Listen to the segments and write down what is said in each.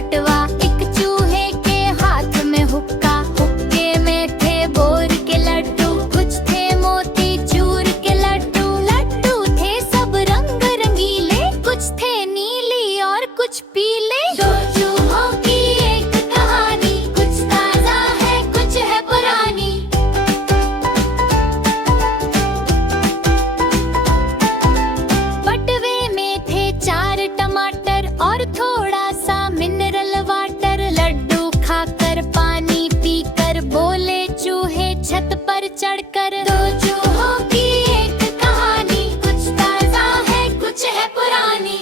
बटवा, एक चूहे के हाथ में हुक्का, हुक्के में थे बोर के लड्डू, कुछ थे मोती चूर के लड्डू, लड्डू थे सब रंग रंगीले, कुछ थे नीली और कुछ पीले। दो चूहों की एक कहानी, कुछ ताजा है कुछ है पुरानी। बटवे में थे 4 टमाटर और थोड़ा सा मिनरल वाटर, लड्डू खाकर पानी पीकर बोले चूहे छत पर चढ़कर। दो चूहों की एक कहानी, कुछ ताजा है कुछ है पुरानी।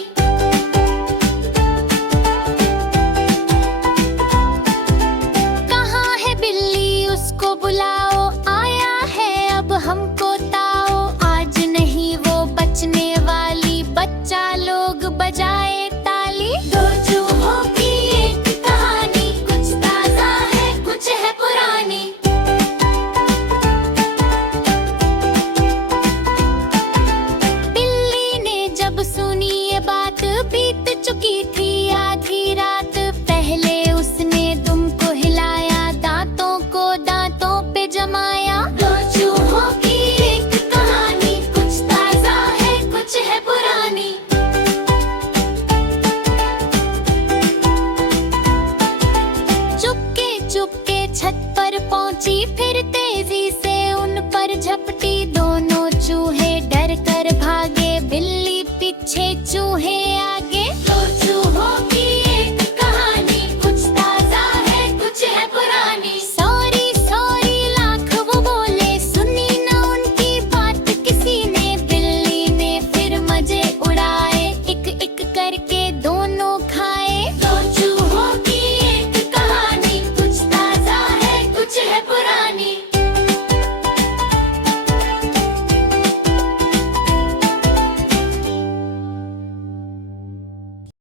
कहाँ है बिल्ली उसको बुलाओ, आया है अब हमको ताओ, आज नहीं वो बचने वाली, बच्चा लोग बजाए ताली। दो चूहों की एक कहानी, कुछ ताजा है कुछ है पुरानी। बिल्ली ने जब सुनी ये बात, बीत चुकी थी आधी रात, पहले उसने दुम को हिलाया, दांतों को दांतों पे जमाया। दो चूहों की एक कहानी, कुछ ताजा है कुछ है पुरानी। चुपके चुपके छत पर पहुंची, फिर तेजी से उन पर झपटी, दोनों चूहे डर कर भागे, बिल्ली पीछे चूहे आगे।